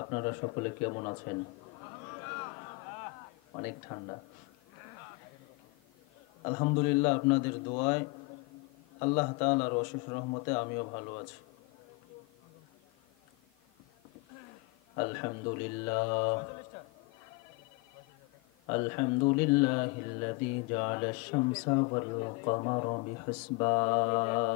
আপনারা সকলে কেমন আছেন? অনেক ঠান্ডা। আলহামদুলিল্লাহ, আপনাদের দোয়ায় আল্লাহ তাআলার অশেষ রহমতে আমিও ভালো আছি। আলহামদুলিল্লাহ আলহামদুলিল্লাহিল্লাযী জাআলা আশ-শামসা ওয়াল কমারা বিহিসবান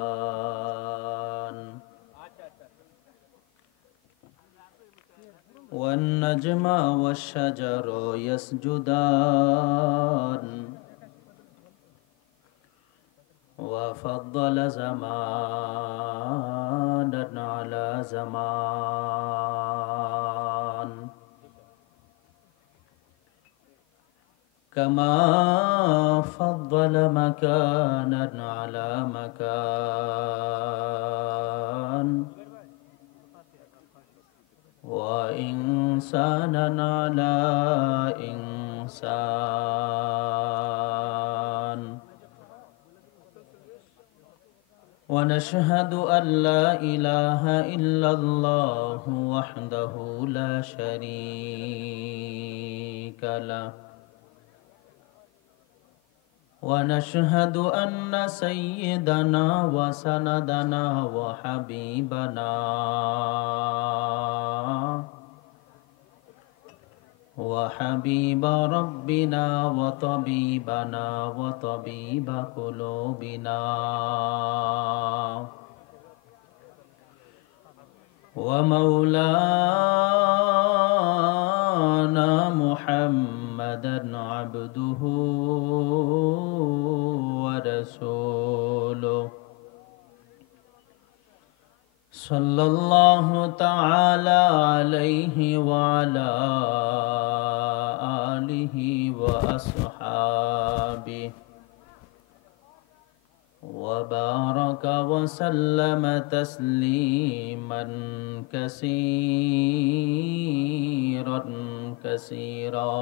والنجم والشجر يسجدان وفضل زمانا على زمان كما فضل مكانا على مكان وإنسانا على إنسان ونشهد أن لا إله إلا الله وحده لا شريك له ونشهد أن سيدنا وسندنا وحبيبنا وحبيب ربنا وطبيبنا وطبيب قلوبنا ومولانا محمدا عبده ورسوله صلى الله تعالى عليه وعلى آله وأصحابه وبارك وسلم تسليما كثيرا كثيرا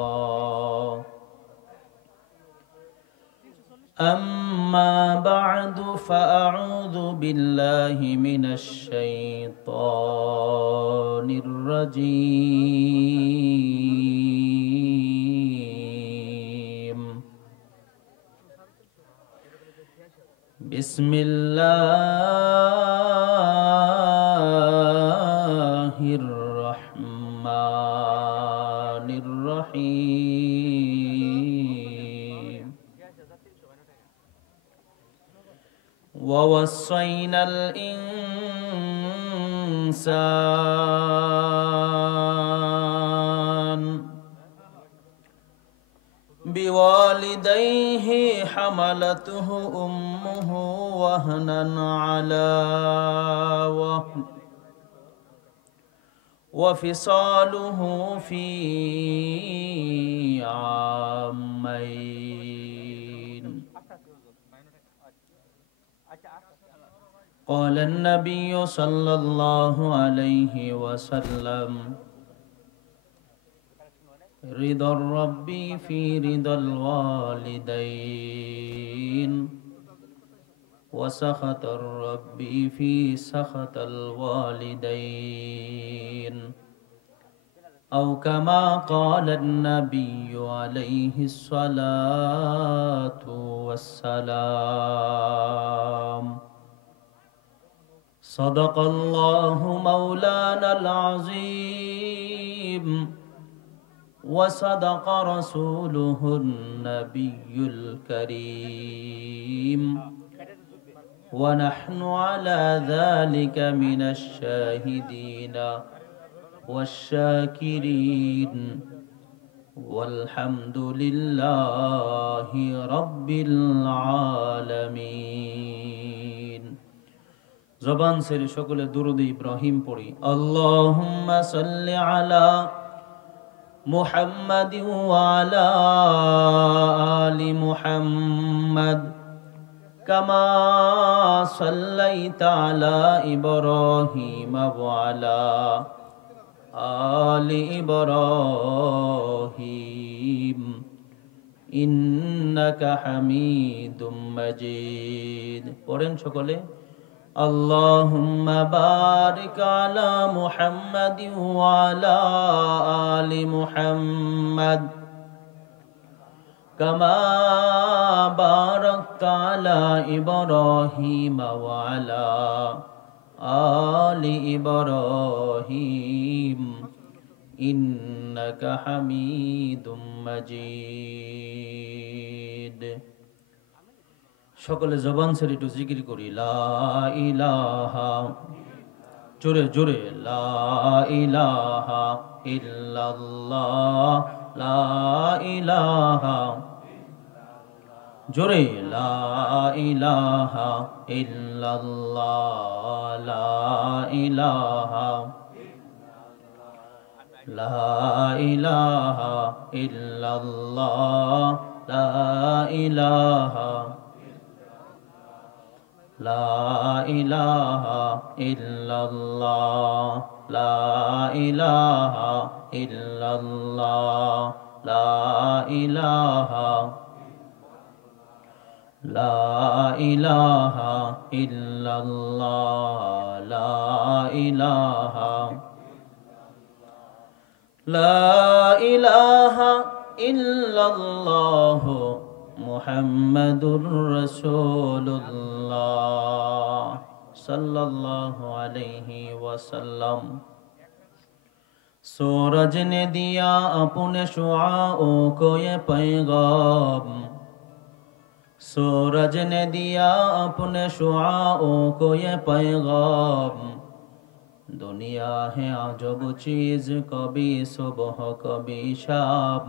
أما بعد فأعوذ بالله من الشيطان الرجيم بسم الله الرحمن الرحيم ووصينا الإنسان بوالديه حملته أمه وهنا على وهن وفصاله في عامين قال النبي صلى الله عليه وسلم رضا الرب في رضا الوالدين وسخط الرب في سخط الوالدين أو كما قال النبي عليه الصلاة والسلام صدق الله مولانا العظيم وصدق رسوله النبي الكريم ونحن على ذلك من الشاهدين والشاكرين والحمد لله رب العالمين জবান ছেড়ে সকলে দুরূদ ইব্রাহিম পড়ি। আল্লাহুম্মা সাল্লি আলা মুহাম্মাদি ওয়া আলা আলি মুহাম্মাদ কামা সাল্লাইতা আলা ইব্রাহিম ওয়া আলা আলি ইব্রাহিম ইন্নাকা হামিদুম মাজিদ। পড়েন সকলে। اللهم بارك على محمد وعلى آل محمد كما باركت على إبراهيم وعلى آل إبراهيم إنك حميد مجيد সকলে জবান ছেড়ে একটু জিকির করি লা ইলাহা জোরে জোরে লা ইলাহা ইল্লাল্লাহ লা ইলাহা জোরে লা ইলাহা ইল্লাল্লাহ লা ইলাহা লা ইলাহা ইল্লাল্লাহ লা ইলাহা লা ইলাহা ইল্লাল্লাহ লা ইলাহা ইল্লাল্লাহ লা ইলাহা লা ইলাহা ইল্লাল্লাহ লা ইলাহা লা ইলাহা ইল্লাল্লাহ মুহাম্মাদুর রাসূলুল্লাহ सल्लल्लाहु अलैहि वसल्लम। सूरज ने दिया अपने शुआओं को ये पैगाम, सूरज ने दिया अपने शुआओं को ये पैगाम। दुनिया है अजब चीज, कभी सुबह कभी शाम।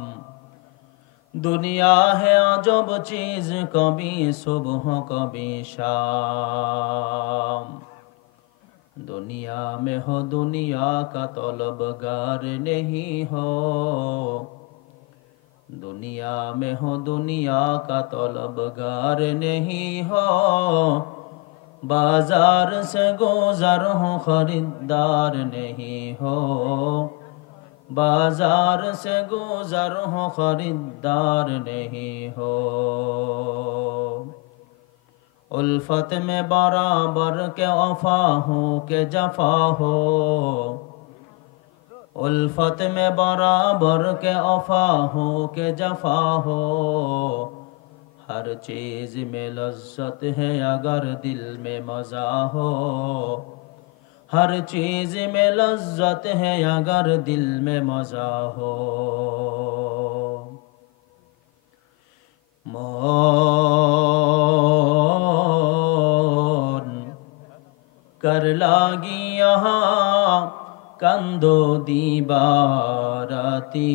दुनिया है अजब चीज, कभी सुबह कभी शाम। दुनिया में हो दुनिया का तलबगार नहीं हो, दुनिया में हो दुनिया का तलबगार नहीं हो। बाजार से गुजर हो खरीदार नहीं हो, बाजार से गुजर हो खरीदार नहीं हो। उल्फत में बराबर के वफा हो के जफा हो, उल्फत में बराबर के वफा हो के जफा हो। हर चीज में लज्जत है अगर दिल में मजा हो, हर चीज में लज्जत है अगर दिल में मजा हो। मौन कर लागी यहाँ कंदो दीबाराती,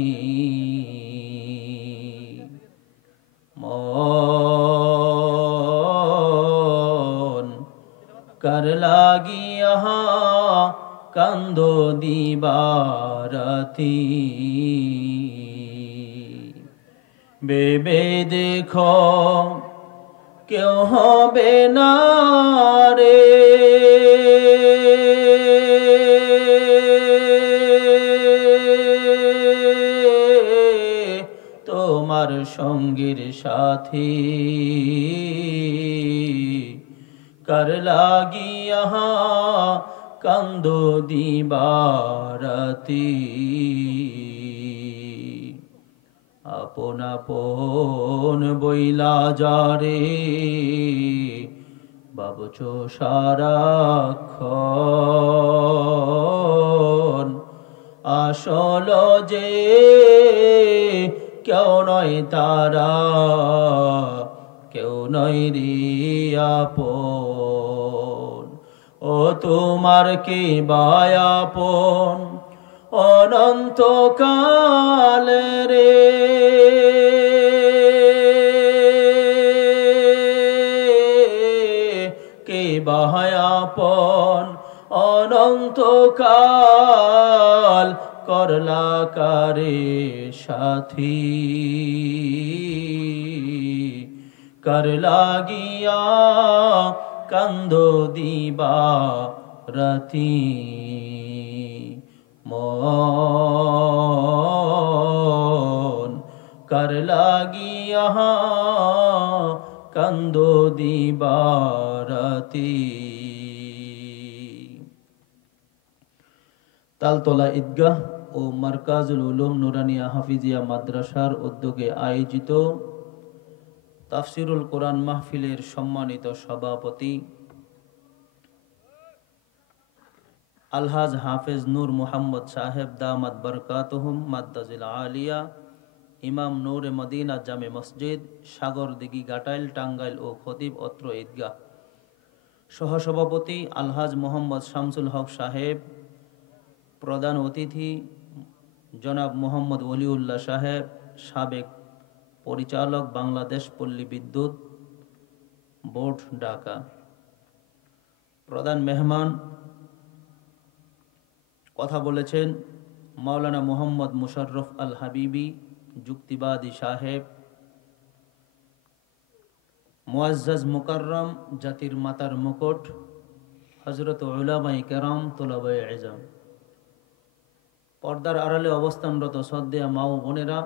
मौन कर लागी यहाँ कंदो दीबाराती। बेबे देखो क्यों हो बेनारे, তোমার সঙ্গীর সাথী कर लागी यहाँ कंदो दीबाराती। আপন আপন বইলা যারে ভাবছো সারাক্ষণ, আসল যে কেউ নয় তারা, কেউ নয় রে আপন। ও তোমার কি বায়াপন অনন্তকাল রে, কে বায়াপন অনন্তকাল করলা কারে সাথী। कर लागिया कंदो दीबाराती। मौन कर लागिया कंदो दीबाराती। তালতলা ঈদগাহ ও মারকাজুল উলুম নুরানিয়া হাফিজিয়া মাদ্রাসার উদ্যোগে আয়োজিত তাফসিরুল কোরআন মাহফিলের সম্মানিত সভাপতি আলহাজ হাফেজ নূর মুহাম্মদ সাহেব দামাত বরকাতুহুম মাদ্দাজিল আলিয়া, ইমাম নূরে মদিনা জামে মসজিদ, সাগরদিঘি, ঘাটাইল, টাঙ্গাইল ও খতিব অত্র ঈদগাহ, সহসভাপতি আলহাজ মোহাম্মদ শামসুল হক সাহেব, প্রধান অতিথি জনাব মোহাম্মদ ওলিউল্লাহ সাহেব, সাবেক পরিচালক বাংলাদেশ পল্লী বিদ্যুৎ বোর্ড ঢাকা। প্রধান মেহমান কথা বলেছেন মাওলানা মোহাম্মদ মুশাররফ আল হাবিবি যুক্তিবাদী সাহেব, মুআজ্জাজ মুকাররম জাতির মাতার মুকুট হযরত উলামায়ে কেরাম তুলাবায়ে ইলম, পর্দার আড়ালে অবস্থানরত শ্রদ্ধেয় মা ও বোনেরা,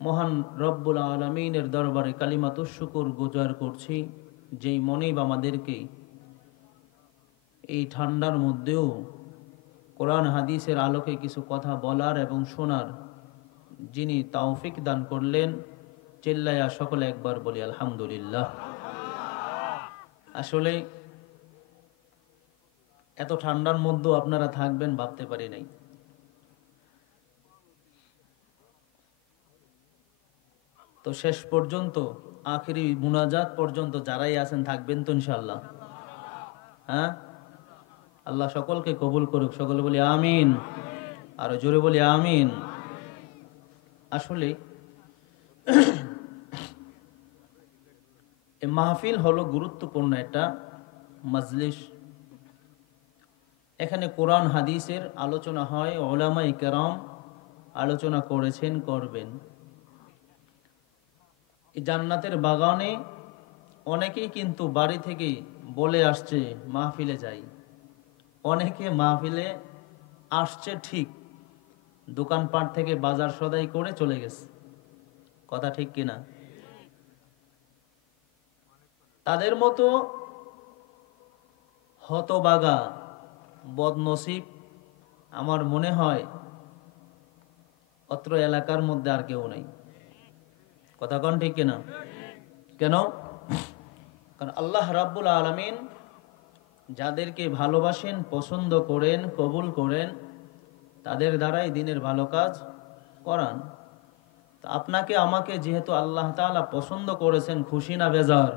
মহান রব্বুল আলামিনের দরবারে কালিমাতুশ শুকুর গুজার করছি, যেই মনিব আমাদেরকে এই ঠান্ডার মধ্যেও কোরআন হাদিসের আলোকে কিছু কথা বলার এবং শোনার যিনি তৌফিক দান করলেন, চিল্লায়া সকলে একবার বলি আলহামদুলিল্লাহ। আসলে এত ঠান্ডার মধ্যেও আপনারা থাকবেন ভাবতে পারি নাই। তো শেষ পর্যন্ত আখিরি মুনাজাত পর্যন্ত যারাই আছেন থাকবেন তো ইনশাআল্লাহ? হ্যাঁ, আল্লাহ সকলকে কবুল করুক, সকলে বলি আমিন, আরো জোরে বলি আমিন। আসলে এই মাহফিল হলো গুরুত্বপূর্ণ একটা মজলিস। এখানে কোরআন হাদিসের আলোচনা হয়, উলামায়ে কেরাম আলোচনা করেছেন, করবেন। এই জান্নাতের বাগানে অনেকেই কিন্তু বাড়ি থেকে বলে আসছে মাহফিলে যাই, অনেকে মাহফিলে আসছে ঠিক, দোকানপাট থেকে বাজার সদাই করে চলে গেছে। কথা ঠিক কিনা? তাদের মতো হতবাগা বদনসিব আমার মনে হয় অত্র এলাকার মধ্যে আর কেউ নেই। কথা কোন ঠিক কিনা? কেন? কারণ আল্লাহ রাব্বুল আলামিন যাদেরকে ভালোবাসেন, পছন্দ করেন, কবুল করেন, তাদের দ্বারাই দিনের ভালো কাজ করান। আপনাকে আমাকে যেহেতু আল্লাহ তাআলা পছন্দ করেছেন, খুশি না বেজার?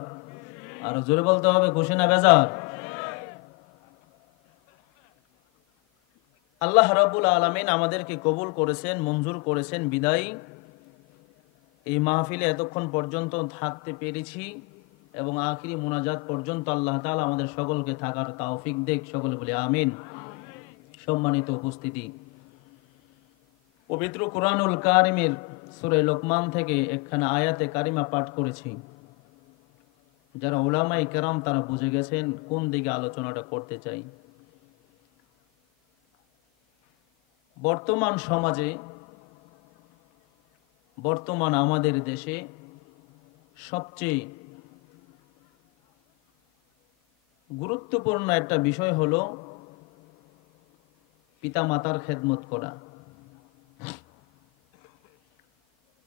আর জোরে বলতে হবে, খুশি না বেজার? আল্লাহ রাব্বুল আলামিন আমাদেরকে কবুল করেছেন, মঞ্জুর করেছেন বিদায়ী এই মাহফিলে এতক্ষণ পর্যন্ত থাকতে পেরেছি এবং আখিরি মুনাজাত পর্যন্ত আল্লাহ তাআলা আমাদের সকলকে থাকার তৌফিক দেখ, সকলে বলি আমিন। সম্মানিত উপস্থিতি, পবিত্র কুরআনুল কারীমের সূরা লোকমান থেকে একখানা আয়াতে কারিমা পাঠ করেছি। যারা উলামায়ে কেরাম তারা বুঝে গেছেন কোন দিকে আলোচনাটা করতে চাই। বর্তমান সমাজে, বর্তমান আমাদের দেশে সবচেয়ে গুরুত্বপূর্ণ একটা বিষয় হলো পিতা মাতার খেদমত করা,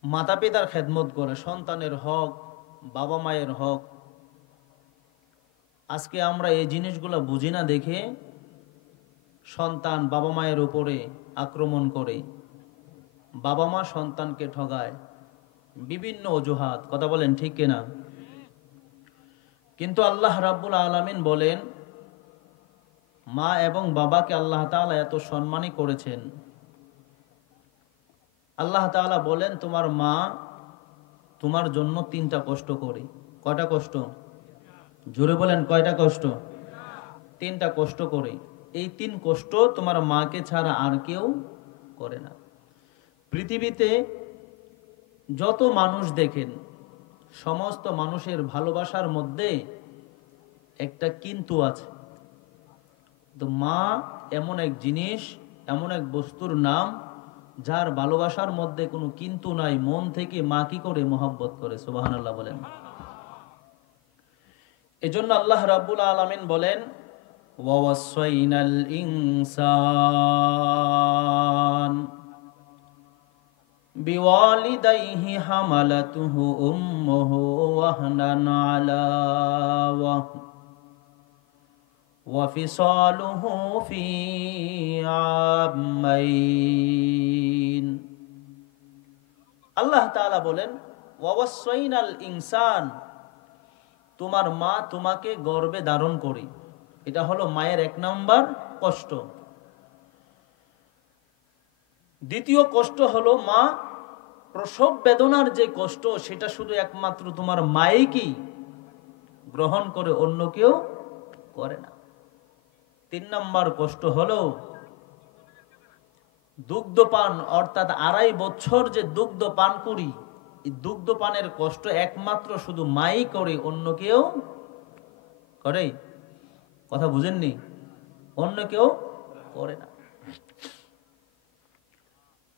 মাতা পিতার খেদমত করা, সন্তানের হক, বাবা মায়ের হক। আজকে আমরা এই জিনিসগুলো বুঝি না দেখে সন্তান বাবা মায়ের উপরে আক্রমণ করে, বাবা মা সন্তানকে ঠগায়, বিভিন্ন অজুহাত। কথা বলেন ঠিক কিনা? কিন্তু আল্লাহ রাব্বুল আলামিন বলেন, মা এবং বাবাকে আল্লাহ তাআলা এত সম্মানী করেছেন। আল্লাহ তাআলা বলেন, তোমার মা তোমার জন্য 3টা কষ্ট করে। কয়টা কষ্ট? জোরে বলেন, কয়টা কষ্ট? 3টা কষ্ট করে। এই 3 কষ্ট তোমার মাকে ছাড়া আর কেউ করে না। পৃথিবীতে যত মানুষ দেখেন, সমস্ত মানুষের ভালোবাসার মধ্যে একটা কিন্তু আছে। তো মা এমন এক জিনিস, এমন এক বস্তুর নাম যার ভালোবাসার মধ্যে কোনো কিন্তু নাই, মন থেকে মা কি করে মহব্বত করে। সুবহানাল্লাহ বলেন। এজন্য আল্লাহ রাব্বুল আলামিন বলেন, ووصينا الإنسان بوالديه حملته أمه وهنا على وهن وفصاله في عامين আল্লাহ তাআলা বলেন ওয়াওয়াসাইনাল ইনসান, তোমার মা তোমাকে গর্ভে ধারণ করে। এটা হলো মায়ের এক নাম্বার কষ্ট। দ্বিতীয় কষ্ট হলো মা প্রসব বেদনার যে কষ্ট, সেটা শুধু একমাত্র তোমার মাই কি গ্রহণ করে, অন্য কেউ করে না। তিন নাম্বার কষ্ট হলো দুগ্ধপান, অর্থাৎ 2.5 বছর যে দুগ্ধ পান করি, এই দুগ্ধ পানের কষ্ট একমাত্র শুধু মাই করে, অন্য কেউ করে। কথা বুঝেননি? অন্য কেউ করে না।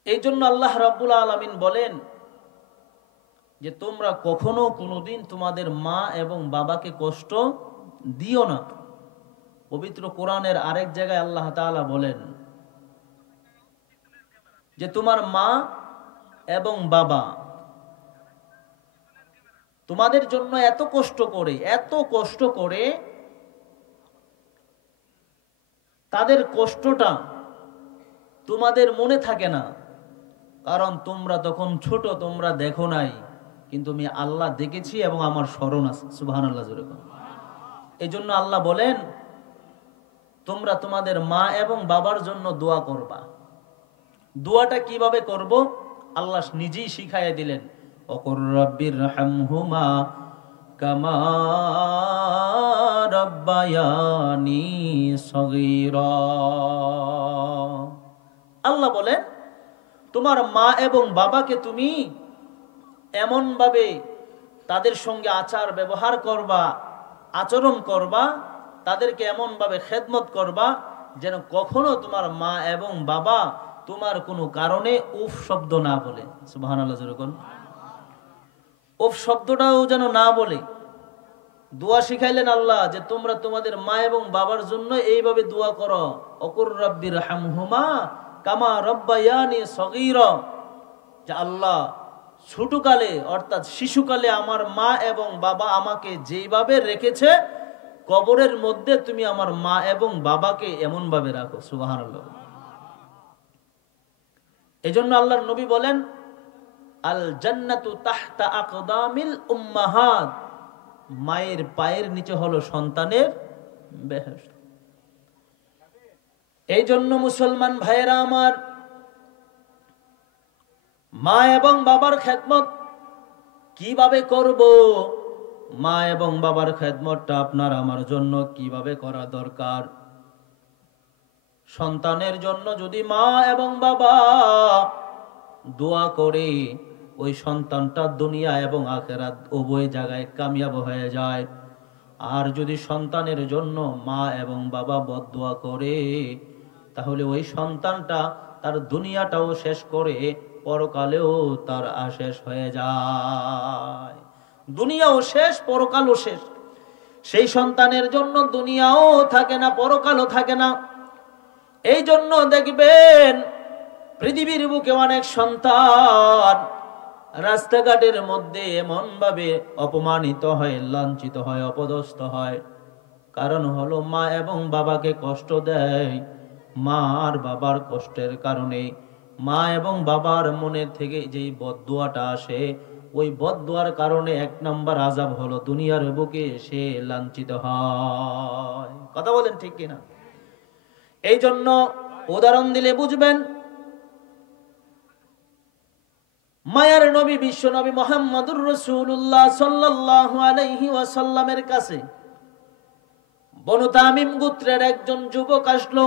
এই জন্য আল্লাহ রাব্বুল আলামিন বলেন যে তোমরা কখনো কোনোদিন তোমাদের মা এবং বাবাকে কষ্ট দিও না। পবিত্র কোরআনের আরেক জায়গায় আল্লাহ তাআলা বলেন যে তোমার মা এবং বাবা তোমাদের জন্য এত কষ্ট করে তাদের কষ্টটা তোমাদের মনে থাকে না, কারণ তোমরা তখন ছোট, তোমরা দেখো নাই, কিন্তু আমি আল্লাহ দেখেছি এবং আমার স্মরণ আছে। সুবহানাল্লাহ জোরে বলেন। এই জন্য আল্লাহ বলেন তোমরা তোমাদের মা এবং বাবার জন্য দোয়া করবা। দোয়াটা কিভাবে করব আল্লাহ নিজেই শিখাইয়া দিলেন, ওকুর রাব্বির হামহুমা কামা রাব্বায়ানি সগীরা। আল্লাহ বলেন তোমার মা এবং বাবাকে তুমি এমন ভাবে তাদের সঙ্গে আচরণ করবা, তাদেরকে এমন ভাবে খেদমত করবা যেন কখনো তোমার মা এবং বাবা তোমার কোনো কারণে উফ শব্দ না বলে। সুবহানাল্লাহ যেরকম উফ শব্দটাও যেন না বলে। দোয়া শিখাইলেন আল্লাহ যে তোমরা তোমাদের মা এবং বাবার জন্য এইভাবে দোয়া করো, ওকুর রাব্বির হামহুমা কামা রাব্বায়ানি সগীরা, যে আল্লাহ ছোটকালে অর্থাৎ শিশুকালে আমার মা এবং বাবা আমাকে যেইভাবে রেখেছে, কবরের মধ্যে তুমি আমার মা এবং বাবাকে এমন ভাবে রাখো। সুবহানাল্লাহ। এজন্য আল্লাহর নবী বলেন আল জান্নাতু তাহতা আকদামিল উম্মাহাত, মায়ের পায়ের নিচে হলো সন্তানের বেহেশত। এই জন্য মুসলমান ভাইয়েরা আমার, মা এবং বাবার খেদমত কিভাবে করব, মা এবং বাবার খেদমতটা আপনার আমার জন্য কিভাবে করা দরকার। সন্তানের জন্য যদি মা এবং বাবা দোয়া করে, ওই সন্তানটা দুনিয়া এবং আখিরাত উভয় জায়গায় কামিয়াব হয়ে যায়। আর যদি সন্তানের জন্য মা এবং বাবা বদদোয়া করে, তাহলে ওই সন্তানটা তার দুনিয়াটাও শেষ করে পরকালেও তার আশেষ হয়ে যায়। দুনিয়াও শেষ, পরকালও শেষ। সেই সন্তানের জন্য দুনিয়াও থাকে না, পরকালও থাকে না। এই জন্য দেখবেন পৃথিবীর বুকে অনেক সন্তান রাস্তাঘাটের মধ্যে এমন ভাবে অপমানিত হয়, লাঞ্ছিত হয়, অপদস্থ হয়। কারণ হলো মা এবং বাবাকে কষ্ট দেয়। মা আর বাবার কষ্টের কারণে, মা এবং বাবার মনের থেকে যেই বদদুয়াটা আসে, ওই বদদুয়ার কারণে 1 নাম্বার আযাব হলো দুনিয়ার বুকে সে লাঞ্ছিত হয়। কথা বলেন ঠিক কিনা? এই জন্য উদাহরণ দিলে বুঝবেন। মায়ার নবী বিশ্ব নবী মুহাম্মদুর রাসূলুল্লাহ সাল্লাল্লাহু আলাইহি ওয়াসাল্লামের কাছে বনু তামিম গোত্রের একজন যুবক আসলো।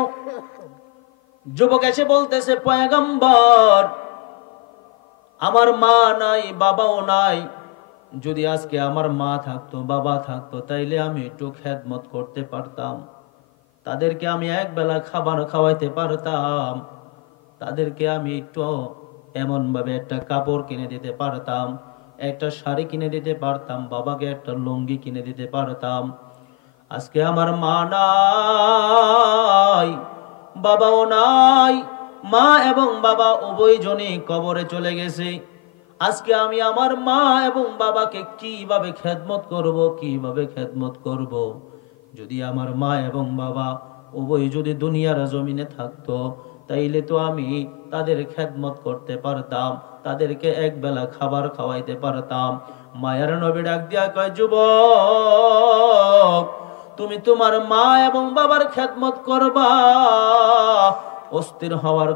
যুবক এসে বলতেছে, পয়গম্বর, আমার মা নাই, বাবাও নাই। যদি আজকে আমার মা থাকতো, বাবা থাকতো, তাইলে আমি একটু খেদমত করতে পারতাম। তাদেরকে আমি এক বেলা খাবার খাওয়াইতে পারতাম। তাদেরকে আমি একটু এমন ভাবে একটা কাপড় কিনে দিতে পারতাম, একটা শাড়ি কিনে দিতে পারতাম, বাবাকে একটা লুঙ্গি কিনে দিতে পারতাম। আজকে আমার মা নাই, বাবাও নাই, মা এবং বাবা উভয়জনই কবরে চলে গেছে। আজকে আমি আমার মা এবং বাবাকে কিভাবে খেদমত করব, কিভাবে খেদমত করব? যদি আমার মা এবং বাবা উভয় যদি দুনিয়ার জমিনে থাকতো, তাইলে তো আমি তাদের খেদমত করতে পারতাম, তাদেরকে এক বেলা খাবার খাওয়াইতে পারতাম। মায়ের নবী ডাক দিয়া কয়, যুবক, তুমি তোমার মা এবং বাবার খেদমত করবা, অস্থির হওয়ার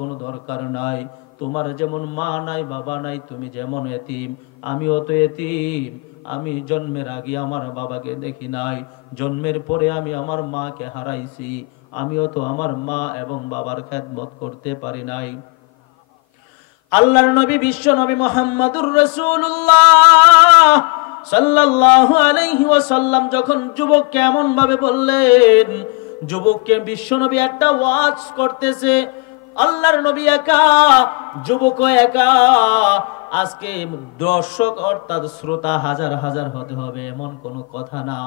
কোনো দরকার নাই। তোমার যেমন মা নাই, বাবা নাই, তুমি যেমন এতিম, আমিও তো এতিম। আমি জন্মের আগে আমার বাবাকে দেখি নাই, জন্মের পরে আমি আমার মাকে হারাইছি। আমিও তো আমার মা এবং বাবার খেদমত করতে পারি নাই। আল্লাহর নবী, বিশ্ব নবী মুহাম্মদুর রাসূলুল্লাহ সাল্লাল্লাহু আলাইহি ওয়াসাল্লাম যখন যুবককে এমন ভাবে বললেন, যুবককে বিশ্ব নবী একটা ওয়াজ করতেছে। আল্লাহর নবী একা, যুবকও একা। আজকে দর্শক অর্থাৎ শ্রোতা হাজার হাজার হতে হবে এমন কোনো কথা না।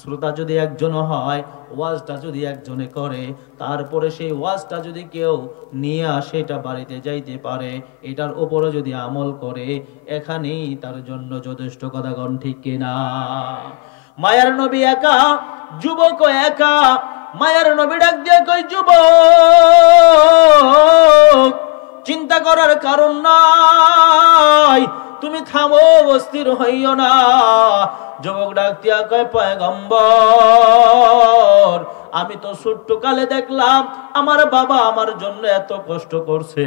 শ্রোতা যদি একজন হয়, ওয়াজটা যদি একজনে করে, তারপরে সেই ওয়াজটা যদি কেউ নিয়ে আসে, এটা বাড়িতে যাইতে পারে, এটার উপরে যদি আমল করে, এখানেই তার জন্য যথেষ্ট। কথাগণ ঠিক কিনা? মায়ার নবী একা, যুবকও একা। মায়ার নবী ডাক দিয়ে কই, যুবক, চিন্তা করার কারণ নাই, তুমি থামো, অস্থির হইও না। যুবক ডাক দিয়া কয়, পয়গম্বর, আমি তো ছোট্ট কালে দেখলাম আমার বাবা আমার জন্য এত কষ্ট করছে।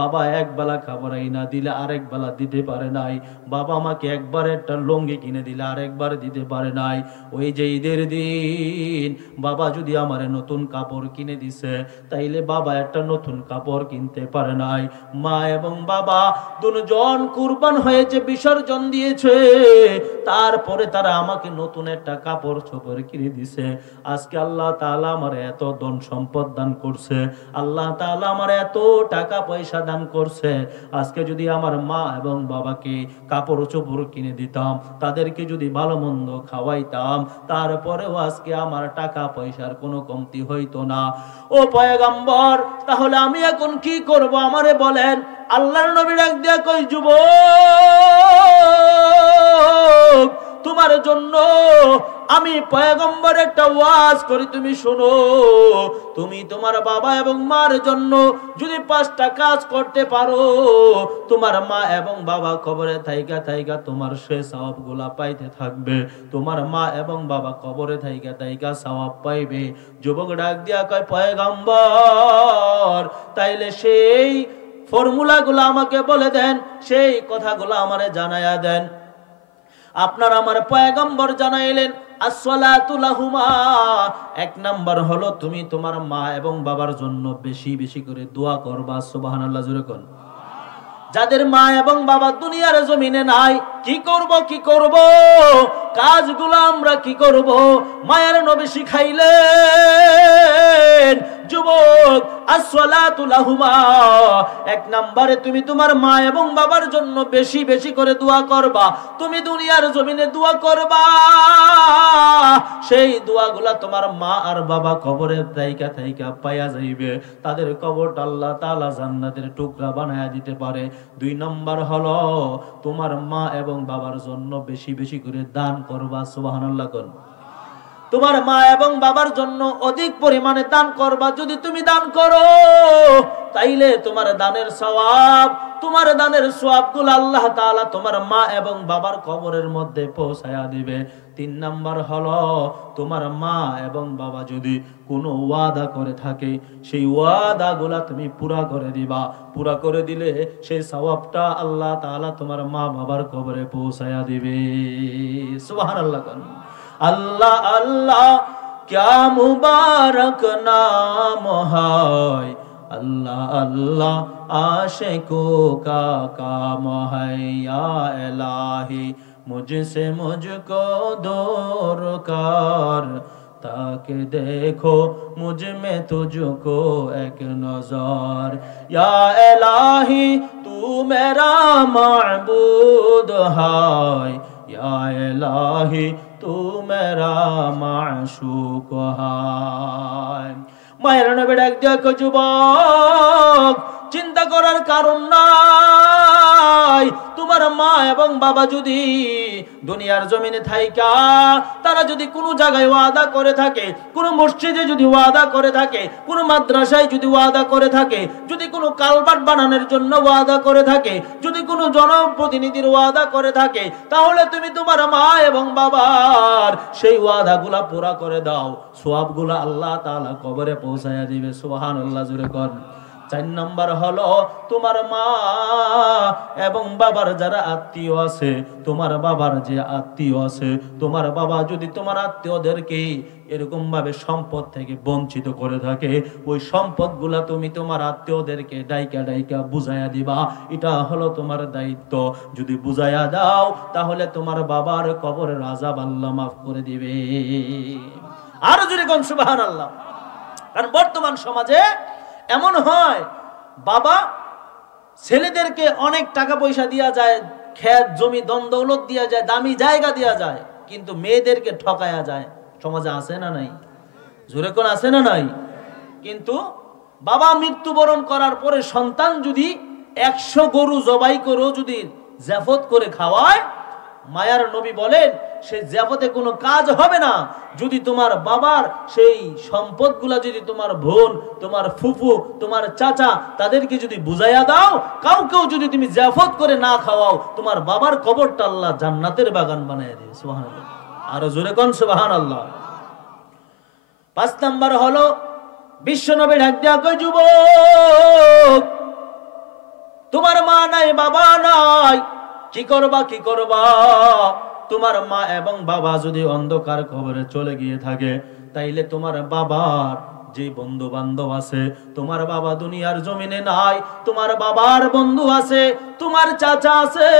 বাবা এক বেলা খাবার না দিলে আরেক বেলা দিতে পারে নাই। বাবা আমাকে একবার একটা লুঙ্গি কিনে দিলে আরেকবার দিতে পারে নাই। ওই যে ঈদের দিন বাবা যদি আমার নতুন কাপড় কিনে দিছে, তাইলে বাবা একটা নতুন কাপড় কিনতে পারে নাই। মা এবং বাবা দুজন কুরবান হয়েছে, বিসর্জন দিয়েছে, তারপরে তারা আমাকে নতুন একটা কাপড় চোপড় কিনে দিছে। আজকে আল্লাহ তাআলা আমার এত ধন সম্পদ দান করছে, আল্লাহ তাআলা আমার এত টাকা পয়সা দান করছে। আজকে যদি আমার মা এবং বাবাকে কাপড় চোপড় কিনে দিতাম, তাদেরকে যদি ভালো মন্দ খাওয়াইতাম, তারপরেও আজকে আমার টাকা পয়সার কোনো কমতি হইতো না। ও পয়গম্বর, তাহলে আমি এখন কি করব আমারে বলেন? আল্লাহর নবী ডাক দিয়া কই, যুবক, তোমার জন্য আমি পয়গম্বর একটা ওয়াজ করি, তুমি শোনো। তুমি তোমার বাবা এবং মার জন্য যদি 5টা কাজ করতে পারো, তোমার মা এবং বাবা কবরে থাইকা থাইকা তোমার সে সওয়াবগুলা পাইতে থাকবে। তোমার মা এবং বাবা কবরে থাইকা থাইকা সওয়াব পাইবে। যুবক ডাক দিয়া কয়, পয়গম্বর, তাইলে সেই ফর্মুলাগুলো আমাকে বলে দেন, সেই কথাগুলো আমারে জানায়া দেন। আপনার আমার পয়গম্বর জানাইলেন, আসসালাতু লাহুমা, 1 নাম্বার হলো তুমি তোমার মা এবং বাবার জন্য বেশি বেশি করে দোয়া করবা। সুবহানাল্লাহ, জোরে কোন। যাদের মা এবং বাবা দুনিয়ার জমিনে নাই, কি করব কাজগুলো আমরা কি করব? মায়ের নবী শিখাইলেন, যুবক, আসসালাতু লাহুমা, 1 নম্বরে তুমি তোমার মা এবং বাবার জন্য বেশি বেশি করে দোয়া করবা। তুমি দুনিয়ার জমিনে দোয়া করবা, সেই দোয়াগুলা তোমার মা আর বাবা কবরে থাইকা থাইকা পাইয়া যাইবে। তাদের কবরটা আল্লাহ তাআলা জান্নাতের টুকরা বানায়া দিতে পারে। 2 নম্বর হলো তোমার মা এবং বাবার জন্য বেশি বেশি করে দান করবা। সুবহানাল্লাহ কোন। তোমার মা এবং বাবার জন্য অধিক পরিমাণে দান করবা। যদি তুমি দান করো, তাইলে তোমার দানের সওয়াব, তোমার দানের সওয়াবগুলো আল্লাহ তাআলা তোমার মা এবং বাবার কবরের মধ্যে পৌঁছায়া দিবে। 3 নাম্বার হলো তোমার মা এবং বাবা যদি কোনো ওয়াদা করে থাকে, সেই ওয়াদাগুলা তুমি পুরা করে দিবা। পুরা করে দিলে সেই সওয়াবটা আল্লাহ তাআলা তোমার মা বাবার কবরে পৌঁছায়া দিবে। সুবহানাল্লাহ। আল্লাহ আল্লাহ क्या मुबारक नाम है, अल्लाह अल्लाह आशिकों का काम है। या इलाही मुझसे मुझको दूर कर, ताकि देखो मुझ में तुझको एक नजर। या इलाही तू मेरा माबूद है, या इलाही तू मेरा माशूक है। মায়ের নবী ডাক দিয়া কয়, যুবক চিন্তা করার কারণ নাই। তোমার মা এবং বাবা যদি দুনিয়ার জমিনে থাইকা তারা যদি কোনো জায়গায় ওয়াদা করে থাকে, কোনো মসজিদে যদি ওয়াদা করে থাকে, কোনো মাদ্রাসায় যদি ওয়াদা করে থাকে, যদি কোনো কালভার্ট বানানোর জন্য ওয়াদা করে থাকে, যদি কোনো জনপ্রতিনিধির ওয়াদা করে থাকে, তাহলে তুমি তোমার মা এবং বাবার সেই ওয়াদাগুলা পুরা করে দাও, সওয়াবগুলা আল্লাহ তাআলা কবরে পৌঁছায়া দিবে। সুবহানাল্লাহ, জোরে কর। 4 নম্বর হলো তোমার মা এবং বাবার যারা আত্মীয় আছে, তোমার বাবার যে আত্মীয় আছে, তোমার বাবা যদি তোমার আত্মীয়দেরকে এরকম ভাবে সম্পদ থেকে বঞ্চিত করে থাকে, ওই সম্পদগুলা তুমি তোমার আত্মীয়দেরকে ডাইকা ডাইকা বুঝাইয়া দিবা। এটা হলো তোমার দায়িত্ব। যদি বুঝাইয়া দাও তাহলে তোমার বাবার কবরের আযাব আল্লাহ মাফ করে দিবে। আরো জোরে কোন সুবহানাল্লাহ। কারণ বর্তমান সমাজে এমন হয়, বাবা ছেলেদেরকে অনেক টাকা পয়সা দিয়া যায়, ক্ষেত জমি দন দৌলত দিয়া যায়, দামি জায়গা দিয়া যায়, কিন্তু মেয়েদেরকে ঠকায়া যায়। সমাজে আছে না নাই? জোরে কোন আছে না নাই? কিন্তু বাবা মৃত্যুবরণ করার পরে সন্তান যদি 100 গরু জবাই করেও যদি জাফত করে খাওয়ায়, মায়ার নবী বলেন সেই জাফতে কোনো কাজ হবে না। যদি তোমার বাবার সেই সম্পদগুলা যদি তোমার বোন, তোমার ফুফু, তোমার চাচা তাদেরকে যদি বুঝাইয়া দাও, কাউকেও যদি তুমি জাফত করে না খাওয়াও, তোমার বাবার কবরটা আল্লাহ জান্নাতের বাগান বানায় দেবে। সুবহানাল্লাহ, আরো জোরে কোন সুবহানাল্লাহ। 5 নাম্বার হলো বিশ্বনবী ডাক দিয়া কয়, যুবক তোমার মা নাই বাবা নাই, কি করবা কি করবা? তোমার মা এবং বাবা যদি অন্ধকার কবরে চলে গিয়ে থাকে, তাইলে তোমার বাবার যে বন্ধু বান্ধব আছে, তোমার বাবা দুনিয়ার জমিনে নাই, তোমার বাবার বন্ধু আছে, তোমার চাচা আছে,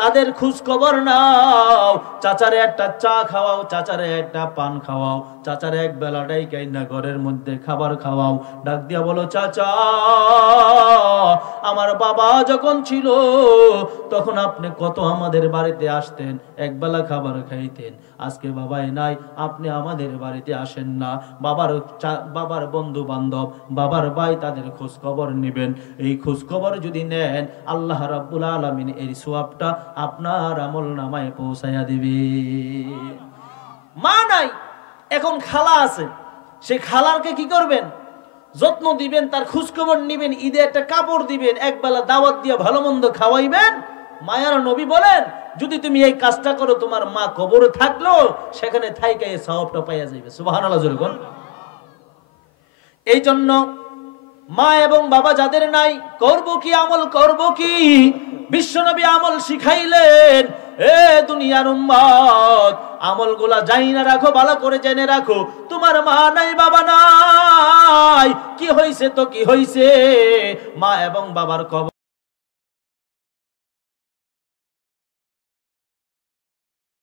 তাদের খোঁজ খবর নাও। চাচারে একটা চা খাওয়াও, চাচারে একটা পান খাওয়াও, চাচারে এক বেলা ডাইকাই না ঘরের মধ্যে খাবার খাওয়াও। ডাক দিয়া বলো, চাচা আমার বাবা যখন ছিল তখন আপনি কত আমাদের বাড়িতে আসতেন, এক বেলা খাবার খাইতেন। আজকে বাবাই নাই, আপনি আমাদের বাড়িতে আসেন না। বাবার বন্ধু বান্ধব, বাবার ভাই, তাদের খোঁজ খবর নেবেন। এই খোঁজ খবর যদি নেন, আল্লাহ রাব্বুল আলামিন এই সওয়াবটা আপনার আমলনামায় পৌঁছায়া দিবে। মা নাই, এখন খালা আছে, সেই খালারকে কি করবেন? যত্ন দিবেন, তার খোঁজ খবর নিবেন, ঈদে একটা কাপড় দিবেন, একবেলা দাওয়াত দিয়ে ভালো মন্দ খাওয়াইবেন। মায়ার নবী বলেন, যদি তুমি এই কাজটা করো, তোমার মা কবরে থাকলো সেখানে থাইকা এই সওয়াবটা পাইয়া যাবে। সুবহানাল্লাহ, জোরে কোন। এই জন্য মা এবং বাবা যাদের নাই, করব কি, আমল করব কি? বিশ্বনবী আমল শিখাইলেন, এ দুনিয়ার উম্মত, আমলগুলা জাইনা রাখো, ভালো করে জেনে রাখো। তোমার মা নাই বাবা নাই, কি হইছে তো কি হইছে, মা এবং বাবার কবর